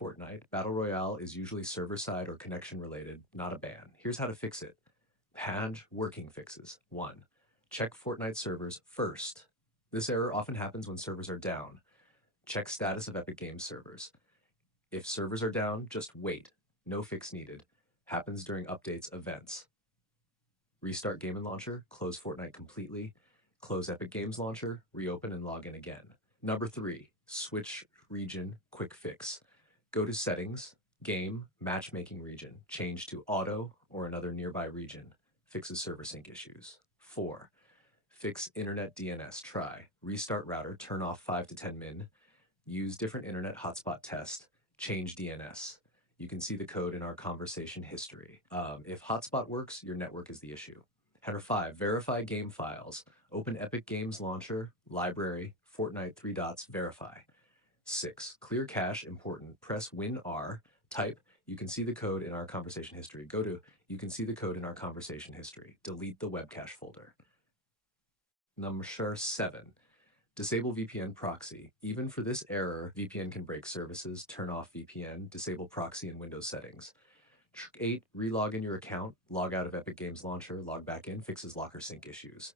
Fortnite, Battle Royale is usually server-side or connection-related, not a ban. Here's how to fix it. Had working fixes. 1. Check Fortnite servers first. This error often happens when servers are down. Check status of Epic Games servers. If servers are down, just wait. No fix needed. Happens during updates events. Restart Game & Launcher, close Fortnite completely, close Epic Games Launcher, reopen and log in again. Number 3, switch region quick fix. Go to Settings, Game, Matchmaking region, change to Auto or another nearby region. Fixes server sync issues. 4, fix internet DNS. Try, restart router, turn off 5 to 10 min, use different internet hotspot test, change DNS. You can see the code in our conversation history. If hotspot works, your network is the issue. Header 5, verify game files. Open Epic Games Launcher, Library, Fortnite 3 dots, verify. 6, clear cache, important. Press Win R, type, you can see the code in our conversation history. Go to, you can see the code in our conversation history. Delete the web cache folder. Number 7, disable VPN proxy. Even for this error, VPN can break services. Turn off VPN, disable proxy in Windows settings. 8, relog in your account, log out of Epic Games Launcher, log back in, fixes locker sync issues.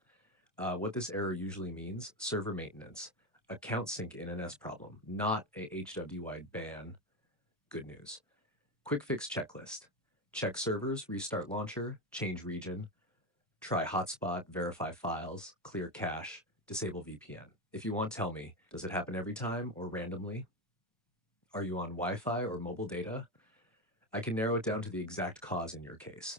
What this error usually means, server maintenance. Account sync in an S problem, not a HW-wide ban. Good news. Quick fix checklist. Check servers, restart launcher, change region, try hotspot, verify files, clear cache, disable VPN. If you want, tell me, does it happen every time or randomly? Are you on Wi-Fi or mobile data? I can narrow it down to the exact cause in your case.